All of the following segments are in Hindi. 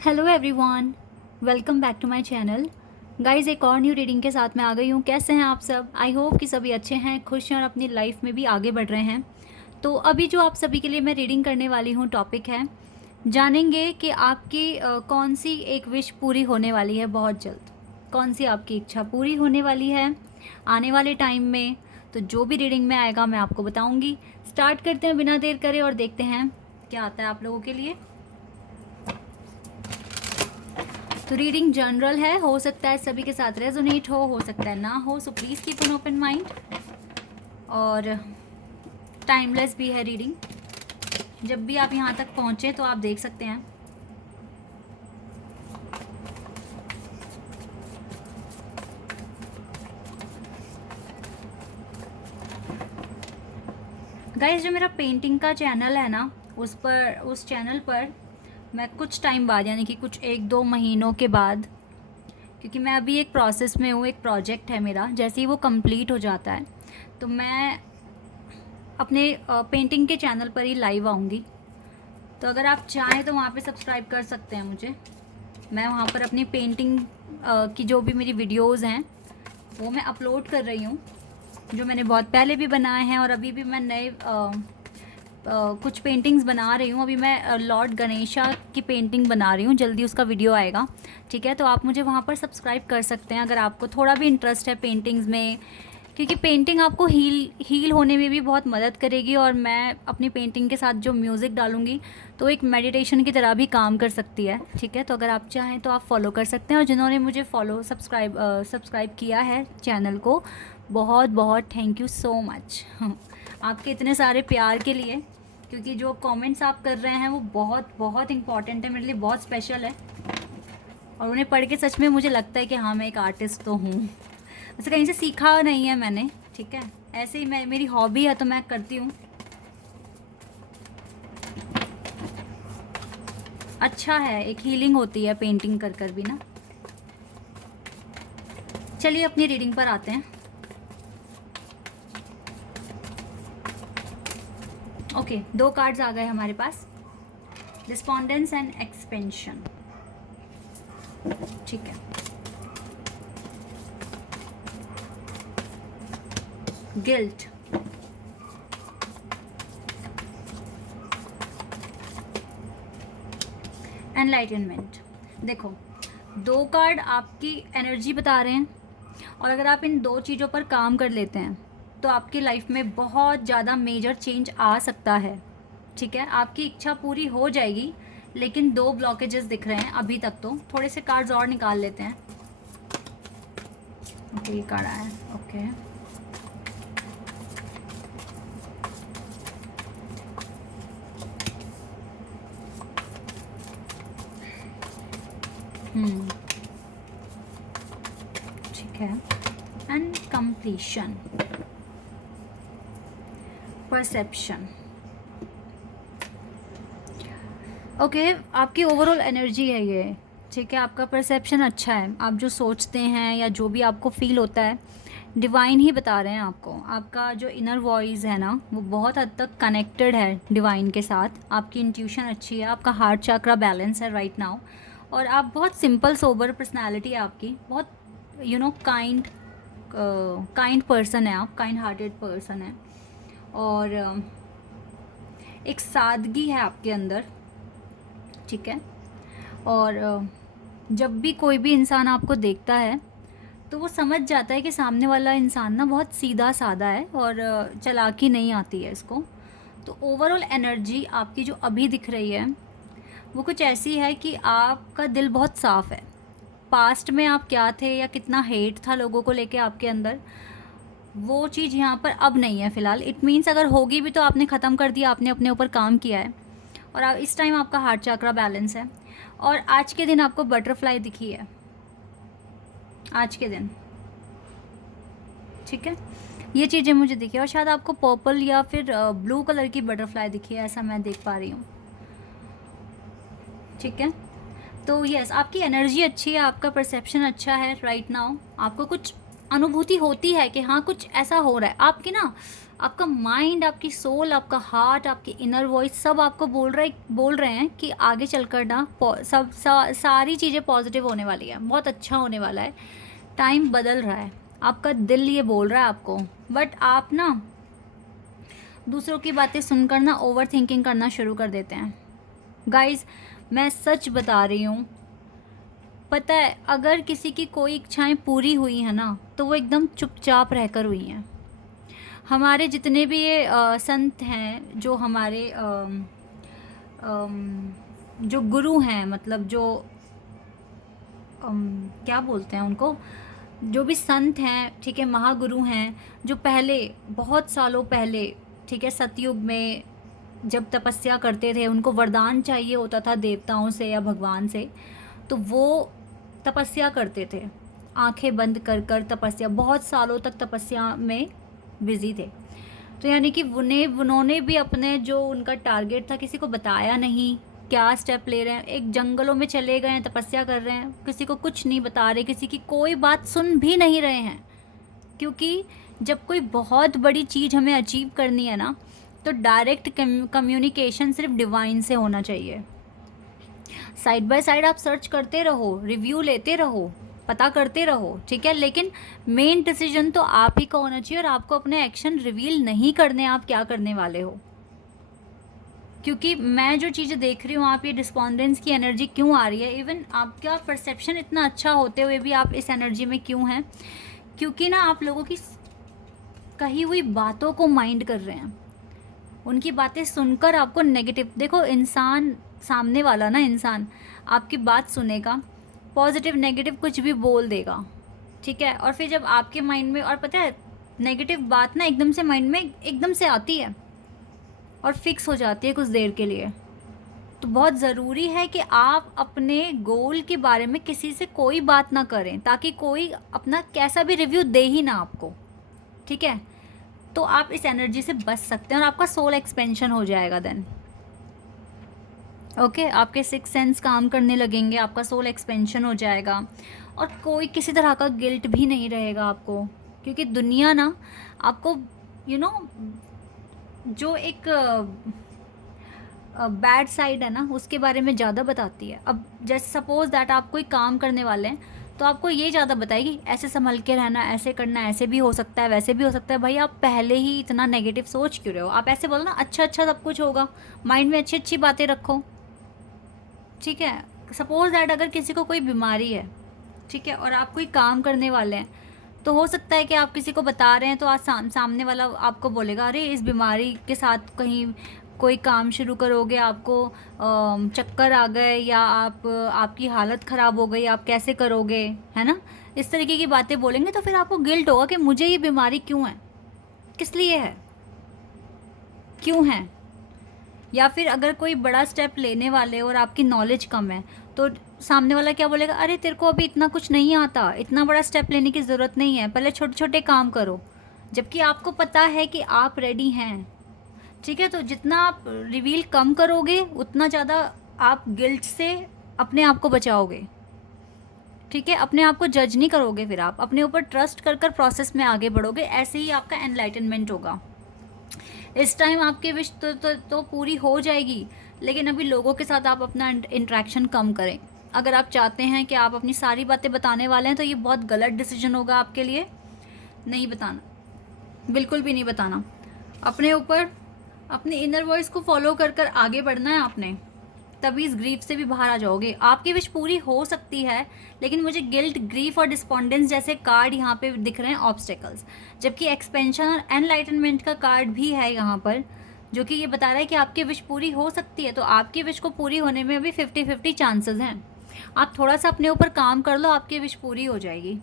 Hello everyone, welcome back to my channel. Guys, एक और न्यू रीडिंग के साथ मैं आ गई हूँ। कैसे हैं आप सब? आई होप कि सभी अच्छे हैं, खुश हैं और अपनी लाइफ में भी आगे बढ़ रहे हैं। तो अभी जो आप सभी के लिए मैं रीडिंग करने वाली हूँ टॉपिक है, जानेंगे कि आपकी कौन सी एक विश पूरी होने वाली है बहुत जल्द। कौन सी आपकी इच्छा पूरी होने वाली है आने वाले टाइम में। तो जो भी रीडिंग में आएगा मैं आपको बताऊँगी। स्टार्ट करते हैं बिना देर करे और देखते हैं क्या आता है आप लोगों के लिए। तो रीडिंग जनरल है, हो सकता है सभी के साथ रेजोनेट हो सकता है ना हो, so please keep an open mind. और टाइमलेस भी है रीडिंग, जब भी आप यहाँ तक पहुँचे तो आप देख सकते हैं। गाइस, जो मेरा पेंटिंग का चैनल है ना, उस चैनल पर मैं कुछ टाइम बाद, यानी कि कुछ 1-2 महीनों के बाद, क्योंकि मैं अभी एक प्रोसेस में हूँ, एक प्रोजेक्ट है मेरा, जैसे ही वो कंप्लीट हो जाता है तो मैं अपने पेंटिंग के चैनल पर ही लाइव आऊँगी। तो अगर आप चाहें तो वहाँ पे सब्सक्राइब कर सकते हैं मुझे। मैं वहाँ पर अपनी पेंटिंग की जो भी मेरी वीडियोज़ हैं वो मैं अपलोड कर रही हूँ, जो मैंने बहुत पहले भी बनाए हैं और अभी भी मैं नए कुछ पेंटिंग्स बना रही हूँ। अभी मैं लॉर्ड गणेशा की पेंटिंग बना रही हूँ, जल्दी उसका वीडियो आएगा। ठीक है, तो आप मुझे वहाँ पर सब्सक्राइब कर सकते हैं अगर आपको थोड़ा भी इंटरेस्ट है पेंटिंग्स में, क्योंकि पेंटिंग आपको हील होने में भी बहुत मदद करेगी। और मैं अपनी पेंटिंग के साथ जो म्यूज़िक डालूँगी तो एक मेडिटेशन की तरह भी काम कर सकती है। ठीक है, तो अगर आप चाहें तो आप फॉलो कर सकते हैं। और जिन्होंने मुझे सब्सक्राइब किया है चैनल को, बहुत बहुत थैंक यू सो मच आपके इतने सारे प्यार के लिए, क्योंकि जो कमेंट्स आप कर रहे हैं वो बहुत बहुत इम्पॉर्टेंट है मेरे लिए, बहुत स्पेशल है। और उन्हें पढ़ के सच में मुझे लगता है कि हाँ, मैं एक आर्टिस्ट तो हूँ। वैसे कहीं से सीखा नहीं है मैंने, ठीक है, ऐसे ही मेरी हॉबी है तो मैं करती हूँ। अच्छा है, एक हीलिंग होती है पेंटिंग कर कर भी ना। चलिए अपनी रीडिंग पर आते हैं। ओके, 2 कार्ड्स आ गए हमारे पास, रिस्पॉन्डेंस एंड एक्सपेंशन। ठीक है, गिल्ट, एनलाइटनमेंट। देखो, 2 कार्ड आपकी एनर्जी बता रहे हैं, और अगर आप इन 2 चीज़ों पर काम कर लेते हैं तो आपकी लाइफ में बहुत ज़्यादा मेजर चेंज आ सकता है। ठीक है, आपकी इच्छा पूरी हो जाएगी, लेकिन 2 ब्लॉकेजेस दिख रहे हैं अभी तक। तो थोड़े से कार्ड्स और निकाल लेते हैं। ओके, ये कार्ड आया है। ओके, ठीक है, एंड कंप्लीशन, परसेप्शन। ओके, आपकी ओवरऑल एनर्जी है ये। ठीक है, आपका परसेप्शन अच्छा है, आप जो सोचते हैं या जो भी आपको फील होता है, डिवाइन ही बता रहे हैं आपको। आपका जो इनर वॉइस है ना, वो बहुत हद तक कनेक्टेड है डिवाइन के साथ। आपकी इंट्यूशन अच्छी है, आपका हार्ट चक्रा बैलेंस है राइट नाउ। और आप बहुत सिंपल सोबर पर्सनैलिटी है आपकी, बहुत काइंड पर्सन है आप, काइंड हार्टेड पर्सन है। और एक सादगी है आपके अंदर। ठीक है, और जब भी कोई भी इंसान आपको देखता है तो वो समझ जाता है कि सामने वाला इंसान ना बहुत सीधा साधा है और चालाकी नहीं आती है इसको। तो ओवरऑल एनर्जी आपकी जो अभी दिख रही है वो कुछ ऐसी है कि आपका दिल बहुत साफ़ है। पास्ट में आप क्या थे या कितना हेट था लोगों को लेके आपके अंदर, वो चीज़ यहाँ पर अब नहीं है फ़िलहाल। इट मीन्स अगर होगी भी तो आपने ख़त्म कर दिया, आपने अपने ऊपर काम किया है। और इस टाइम आपका हार्ट चक्रा बैलेंस है। और आज के दिन आपको बटरफ्लाई दिखी है, आज के दिन। ठीक है, ये चीज़ें मुझे दिखी है। और शायद आपको पर्पल या फिर ब्लू कलर की बटरफ्लाई दिखी है, ऐसा मैं देख पा रही हूँ। ठीक है, तो यस, आपकी एनर्जी अच्छी है, आपका परसेप्शन अच्छा है राइट नाउ। आपको कुछ अनुभूति होती है कि हाँ, कुछ ऐसा हो रहा है आपकी ना। आपका माइंड, आपकी सोल, आपका हार्ट, आपकी इनर वॉइस सब आपको बोल रहे हैं कि आगे चलकर ना सारी चीज़ें पॉजिटिव होने वाली है, बहुत अच्छा होने वाला है, टाइम बदल रहा है। आपका दिल ये बोल रहा है आपको, बट आप ना दूसरों की बातें सुनकर ना ओवर थिंकिंग करना शुरू कर देते हैं। गाइस, मैं सच बता रही हूँ, पता है अगर किसी की कोई इच्छाएं पूरी हुई है ना तो वो एकदम चुपचाप रहकर हुई हैं। हमारे जितने भी ये संत हैं, जो हमारे जो गुरु हैं, मतलब जो क्या बोलते हैं उनको, जो भी संत हैं, ठीक है, महागुरु हैं, जो पहले बहुत सालों पहले, ठीक है, सतयुग में जब तपस्या करते थे, उनको वरदान चाहिए होता था देवताओं से या भगवान से, तो वो तपस्या करते थे, आंखें बंद कर कर तपस्या, बहुत सालों तक तपस्या में बिजी थे। तो यानी कि उन्होंने भी अपने जो उनका टारगेट था किसी को बताया नहीं, क्या स्टेप ले रहे हैं, एक जंगलों में चले गए हैं, तपस्या कर रहे हैं, किसी को कुछ नहीं बता रहे, किसी की कोई बात सुन भी नहीं रहे हैं। क्योंकि जब कोई बहुत बड़ी चीज़ हमें अचीव करनी है ना, तो डायरेक्ट कम्युनिकेशन सिर्फ डिवाइन से होना चाहिए। साइड बाय साइड आप सर्च करते रहो, रिव्यू लेते रहो, पता करते रहो, ठीक है, लेकिन मेन डिसीजन तो आप ही का होना चाहिए, और आपको अपने एक्शन रिवील नहीं करने आप क्या करने वाले हो। क्योंकि मैं जो चीज़ें देख रही हूँ, आप ये डिस्पॉन्डेंस की एनर्जी क्यों आ रही है, इवन आपका परसेप्शन इतना अच्छा होते हुए भी आप इस एनर्जी में क्यों हैं, क्योंकि ना आप लोगों की कही हुई बातों को माइंड कर रहे हैं, उनकी बातें सुनकर आपको नेगेटिव, देखो इंसान, सामने वाला ना इंसान आपकी बात सुनेगा, पॉजिटिव नेगेटिव कुछ भी बोल देगा, ठीक है, और फिर जब आपके माइंड में, और पता है नेगेटिव बात ना एकदम से माइंड में एकदम से आती है और फिक्स हो जाती है कुछ देर के लिए। तो बहुत ज़रूरी है कि आप अपने गोल के बारे में किसी से कोई बात ना करें, ताकि कोई अपना कैसा भी रिव्यू दे ही ना आपको, ठीक है, तो आप इस एनर्जी से बच सकते हैं और आपका सोल एक्सपेंशन हो जाएगा देन। ओके, आपके सिक्स सेंस काम करने लगेंगे, आपका सोल एक्सपेंशन हो जाएगा, और कोई किसी तरह का गिल्ट भी नहीं रहेगा आपको, क्योंकि दुनिया ना आपको जो एक बैड साइड है ना उसके बारे में ज़्यादा बताती है। अब जैसे सपोज दैट आप कोई काम करने वाले हैं, तो आपको ये ज़्यादा बताएगी ऐसे संभल के रहना, ऐसे करना, ऐसे भी हो सकता है, वैसे भी हो सकता है। भाई आप पहले ही इतना नेगेटिव सोच क्यों रहे हो? आप ऐसे बोलो ना, अच्छा अच्छा सब कुछ होगा, माइंड में अच्छी अच्छी बातें रखो, ठीक है। सपोज दैट अगर किसी को कोई बीमारी है, ठीक है, और आप कोई काम करने वाले हैं, तो हो सकता है कि आप किसी को बता रहे हैं तो आज सामने वाला आपको बोलेगा अरे इस बीमारी के साथ कहीं कोई काम शुरू करोगे, आपको चक्कर आ गए, या आपकी हालत ख़राब हो गई, आप कैसे करोगे, है ना, इस तरीके की बातें बोलेंगे, तो फिर आपको गिल्ट होगा कि मुझे ये बीमारी क्यों है, किस लिए है, क्यों है। या फिर अगर कोई बड़ा स्टेप लेने वाले और आपकी नॉलेज कम है, तो सामने वाला क्या बोलेगा, अरे तेरे को अभी इतना कुछ नहीं आता, इतना बड़ा स्टेप लेने की ज़रूरत नहीं है, पहले छोटे छोटे काम करो। जबकि आपको पता है कि आप रेडी हैं, ठीक है। तो जितना आप रिवील कम करोगे उतना ज़्यादा आप गिल्ट से अपने आप को बचाओगे, ठीक है। अपने आप को जज नहीं करोगे, फिर आप अपने ऊपर ट्रस्ट कर कर प्रोसेस में आगे बढ़ोगे, ऐसे ही आपका एनलाइटनमेंट होगा। इस टाइम आपकी विश तो पूरी हो जाएगी, लेकिन अभी लोगों के साथ आप अपना इंट्रैक्शन कम करें। अगर आप चाहते हैं कि आप अपनी सारी बातें बताने वाले हैं, तो ये बहुत गलत डिसीजन होगा आपके लिए। नहीं बताना, बिल्कुल भी नहीं बताना। अपने ऊपर अपने इनर वॉइस को फॉलो कर कर आगे बढ़ना है आपने, तभी इस ग्रीफ से भी बाहर आ जाओगे। आपकी विश पूरी हो सकती है, लेकिन मुझे गिल्ट, ग्रीफ और डिस्पॉन्डेंस जैसे कार्ड यहाँ पे दिख रहे हैं, ऑब्स्टेकल्स। जबकि एक्सपेंशन और एनलाइटनमेंट का कार्ड भी है यहाँ पर, जो कि ये बता रहा है कि आपकी विश पूरी हो सकती है। तो आपकी विश को पूरी होने में अभी 50-50 चांसेस हैं। आप थोड़ा सा अपने ऊपर काम कर लो, आपकी विश पूरी हो जाएगी।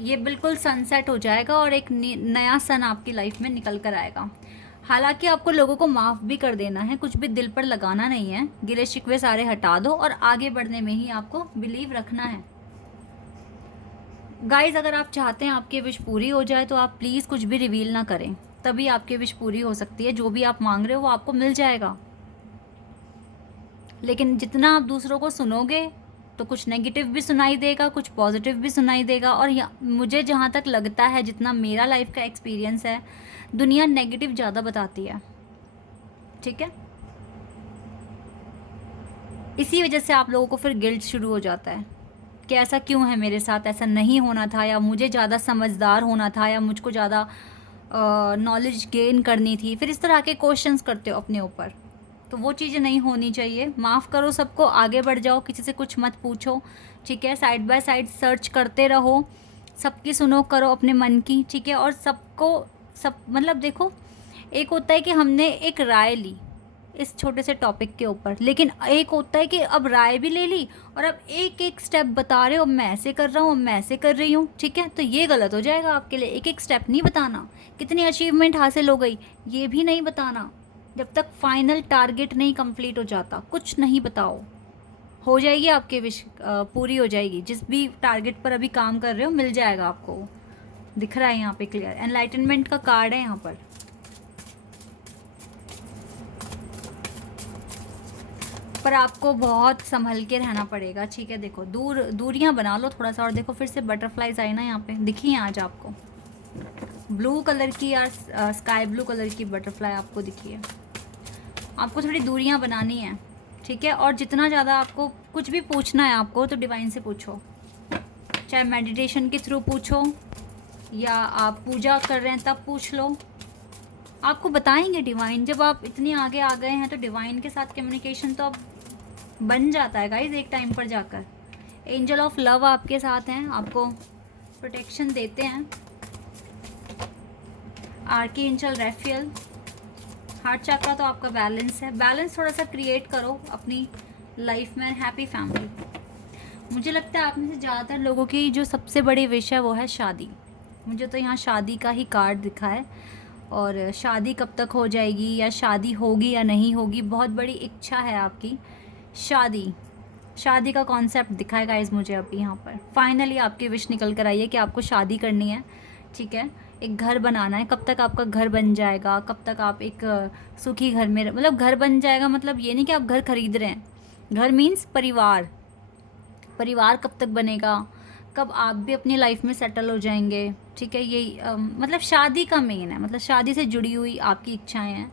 ये बिल्कुल सनसेट हो जाएगा और एक नया सन आपकी लाइफ में निकल कर आएगा। हालांकि आपको लोगों को माफ़ भी कर देना है, कुछ भी दिल पर लगाना नहीं है, गिले शिकवे सारे हटा दो और आगे बढ़ने में ही आपको बिलीव रखना है। गाइज, अगर आप चाहते हैं आपकी विश पूरी हो जाए, तो आप प्लीज़ कुछ भी रिवील ना करें, तभी आपकी विश पूरी हो सकती है। जो भी आप मांग रहे हो वो आपको मिल जाएगा, लेकिन जितना आप दूसरों को सुनोगे तो कुछ नेगेटिव भी सुनाई देगा, कुछ पॉजिटिव भी सुनाई देगा। और मुझे जहाँ तक लगता है, जितना मेरा लाइफ का एक्सपीरियंस है, दुनिया नेगेटिव ज़्यादा बताती है, ठीक है। इसी वजह से आप लोगों को फिर गिल्ट शुरू हो जाता है कि ऐसा क्यों है मेरे साथ, ऐसा नहीं होना था, या मुझे ज़्यादा समझदार होना था, या मुझको ज़्यादा नॉलेज गेन करनी थी। फिर इस तरह के क्वेश्चंस करते हो अपने ऊपर, तो वो चीज़ें नहीं होनी चाहिए। माफ़ करो सबको, आगे बढ़ जाओ, किसी से कुछ मत पूछो, ठीक है। साइड बाय साइड सर्च करते रहो, सबकी सुनो, करो अपने मन की, ठीक है। और सबको मतलब देखो, एक होता है कि हमने एक राय ली इस छोटे से टॉपिक के ऊपर, लेकिन एक होता है कि अब राय भी ले ली और अब एक एक स्टेप बता रहे हो, मैं ऐसे कर रहा हूँ, अब मैं ऐसे कर रही हूँ, ठीक है। तो ये गलत हो जाएगा आपके लिए। एक एक स्टेप नहीं बताना, कितनी अचीवमेंट हासिल हो गई ये भी नहीं बताना, जब तक फाइनल टारगेट नहीं कंप्लीट हो जाता कुछ नहीं बताओ। हो जाएगी आपकी विश पूरी हो जाएगी, जिस भी टारगेट पर अभी काम कर रहे हो मिल जाएगा आपको। दिख रहा है यहाँ पे क्लियर, एनलाइटनमेंट का कार्ड है यहाँ पर आपको बहुत संभल के रहना पड़ेगा, ठीक है। देखो दूरियां बना लो थोड़ा सा। और देखो फिर से बटरफ्लाइज आई ना यहाँ पे, दिखी है आज आपको, ब्लू कलर की या स्काई ब्लू कलर की बटरफ्लाई आपको दिखी है। आपको थोड़ी दूरियां बनानी है, ठीक है। और जितना ज़्यादा आपको कुछ भी पूछना है आपको, तो डिवाइन से पूछो, चाहे मेडिटेशन के थ्रू पूछो या आप पूजा कर रहे हैं तब पूछ लो, आपको बताएंगे डिवाइन। जब आप इतनी आगे आ गए हैं तो डिवाइन के साथ कम्युनिकेशन तो अब बन जाता है गाइज एक टाइम पर जाकर। एंजल ऑफ लव आपके साथ हैं, आपको प्रोटेक्शन देते हैं। आर्कएंजल रैफेल, हार्ट चक्रा तो आपका बैलेंस है। बैलेंस थोड़ा सा क्रिएट करो अपनी लाइफ में, हैप्पी फैमिली। मुझे लगता है आप में से ज़्यादातर लोगों की जो सबसे बड़ी विश है वो है शादी। मुझे तो यहाँ शादी का ही कार्ड दिखा है, और शादी कब तक हो जाएगी या शादी होगी या नहीं होगी, बहुत बड़ी इच्छा है आपकी। शादी का कॉन्सेप्ट दिखाएगा इस मुझे अभी यहाँ पर। फाइनली आपकी विश निकल कर आई है कि आपको शादी करनी है, ठीक है। एक घर बनाना है। कब तक आपका घर बन जाएगा, कब तक आप एक सुखी घर में, मतलब घर बन जाएगा मतलब ये नहीं कि आप घर खरीद रहे हैं। घर मीन्स परिवार। परिवार कब तक बनेगा, कब आप भी अपनी लाइफ में सेटल हो जाएंगे, ठीक है। यही मतलब शादी का मेन है, मतलब शादी से जुड़ी हुई आपकी इच्छाएं हैं,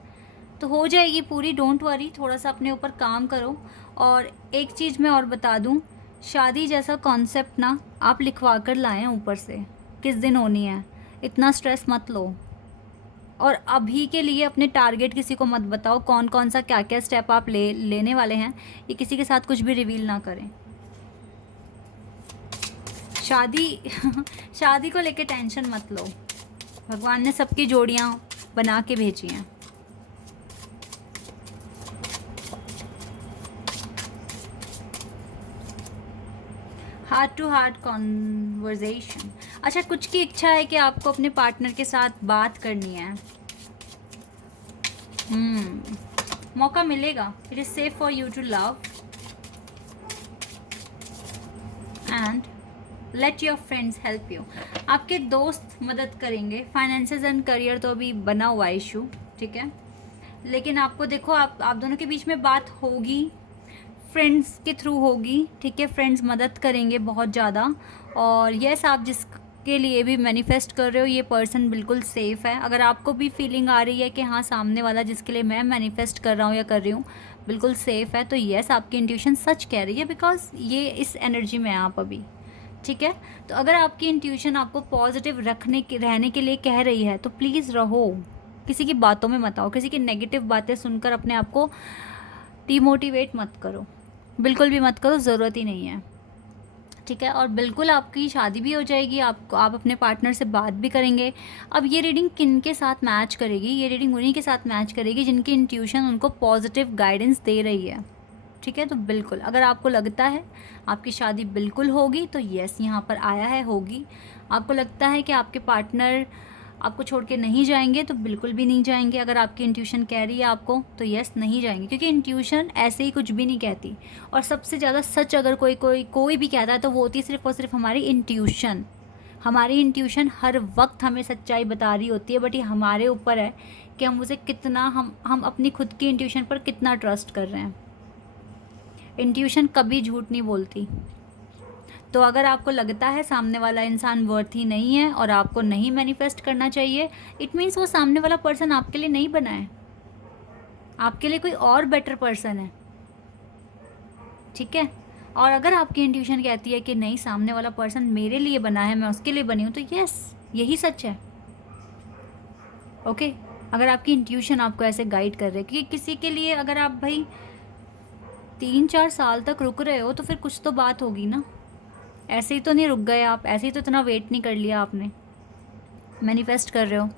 तो हो जाएगी पूरी। डोंट वरी, थोड़ा सा अपने ऊपर काम करो। और एक चीज़ मैं और बता दूं, शादी जैसा कॉन्सेप्ट ना आप लिखवा कर लाएँ ऊपर से, किस दिन होनी है, इतना स्ट्रेस मत लो। और अभी के लिए अपने टारगेट किसी को मत बताओ, कौन कौन सा क्या क्या स्टेप आप लेने वाले हैं, ये किसी के साथ कुछ भी रिवील ना करें। शादी को लेके टेंशन मत लो, भगवान ने सबकी जोड़ियां बना के भेजी हैं। Heart to heart conversation. अच्छा, कुछ की इच्छा है कि आपको अपने पार्टनर के साथ बात करनी है। मौका मिलेगा। It is safe for you to love and let your friends help you. आपके दोस्त मदद करेंगे। फाइनेंसेस एंड करियर तो अभी बना हुआ इशू, ठीक है, लेकिन आपको देखो आप दोनों के बीच में बात होगी, फ्रेंड्स के थ्रू होगी, ठीक है। फ्रेंड्स मदद करेंगे बहुत ज़्यादा। और यस, आप जिसके लिए भी मैनिफेस्ट कर रहे हो ये पर्सन बिल्कुल सेफ़ है। अगर आपको भी फीलिंग आ रही है कि हाँ, सामने वाला जिसके लिए मैं मैनिफेस्ट कर रहा हूँ या कर रही हूँ बिल्कुल सेफ़ है, तो यस, आपकी इंट्यूशन सच कह रही है, बिकॉज ये इस एनर्जी में है आप अभी, ठीक है। तो अगर आपकी इंट्यूशन आपको पॉजिटिव रहने के लिए कह रही है तो प्लीज़ रहो, किसी की बातों में मत आओ, किसी की नेगेटिव बातें सुनकर अपने आप को डिमोटिवेट मत करो, बिल्कुल भी मत करो, ज़रूरत ही नहीं है, ठीक है। और बिल्कुल आपकी शादी भी हो जाएगी, आप अपने पार्टनर से बात भी करेंगे। अब ये रीडिंग किन के साथ मैच करेगी? ये रीडिंग उन्हीं के साथ मैच करेगी जिनकी इंट्यूशन उनको पॉजिटिव गाइडेंस दे रही है, ठीक है। तो बिल्कुल अगर आपको लगता है आपकी शादी बिल्कुल होगी तो यस, यहाँ पर आया है होगी। आपको लगता है कि आपके पार्टनर आपको छोड़ के नहीं जाएंगे तो बिल्कुल भी नहीं जाएंगे। अगर आपकी इंट्यूशन कह रही है आपको तो यस, नहीं जाएंगे, क्योंकि इंट्यूशन ऐसे ही कुछ भी नहीं कहती। और सबसे ज़्यादा सच अगर कोई भी कहता है तो वो होती है सिर्फ और सिर्फ हमारी इंट्यूशन। हमारी इंट्यूशन हर वक्त हमें सच्चाई बता रही होती है, बट ये हमारे ऊपर है कि हम उसे कितना हम अपनी खुद की इंट्यूशन पर कितना ट्रस्ट कर रहे हैं। इंट्यूशन कभी झूठ नहीं बोलती। तो अगर आपको लगता है सामने वाला इंसान वर्थी नहीं है और आपको नहीं मैनिफेस्ट करना चाहिए, इट मीन्स वो सामने वाला पर्सन आपके लिए नहीं बना है, आपके लिए कोई और बेटर पर्सन है, ठीक है। और अगर आपकी इंट्यूशन कहती है कि नहीं, सामने वाला पर्सन मेरे लिए बना है, मैं उसके लिए बनी हूँ, तो यस, यही सच है। ओके, अगर आपकी इंट्यूशन आपको ऐसे गाइड कर रही है, क्योंकि किसी के लिए अगर आप भाई 3-4 साल तक रुक रहे हो तो फिर कुछ तो बात होगी ना। ऐसे ही तो नहीं रुक गए आप, ऐसे ही तो इतना वेट नहीं कर लिया आपने, मैनिफेस्ट कर रहे हो।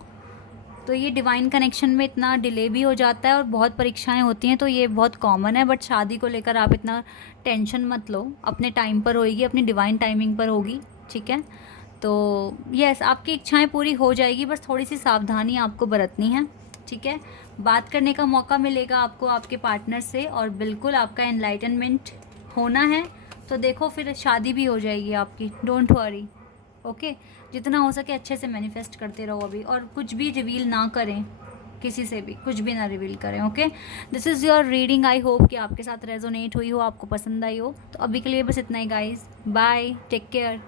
तो ये डिवाइन कनेक्शन में इतना डिले भी हो जाता है और बहुत परीक्षाएं होती हैं, तो ये बहुत कॉमन है। बट शादी को लेकर आप इतना टेंशन मत लो, अपने टाइम पर होएगी, अपनी डिवाइन टाइमिंग पर होगी, ठीक है। तो यस, आपकी इच्छाएं पूरी हो जाएगी, बस थोड़ी सी सावधानी आपको बरतनी है, ठीक है। बात करने का मौका मिलेगा आपको आपके पार्टनर से, और बिल्कुल आपका एनलाइटनमेंट होना है, तो देखो फिर शादी भी हो जाएगी आपकी, डोंट वरी। ओके, जितना हो सके अच्छे से मैनिफेस्ट करते रहो अभी, और कुछ भी रिवील ना करें, किसी से भी कुछ भी ना रिवील करें। Okay, this is your reading. I hope कि आपके साथ रेजोनेट हुई हो, आपको पसंद आई हो। तो अभी के लिए बस इतना ही गाइज, बाय, टेक केयर।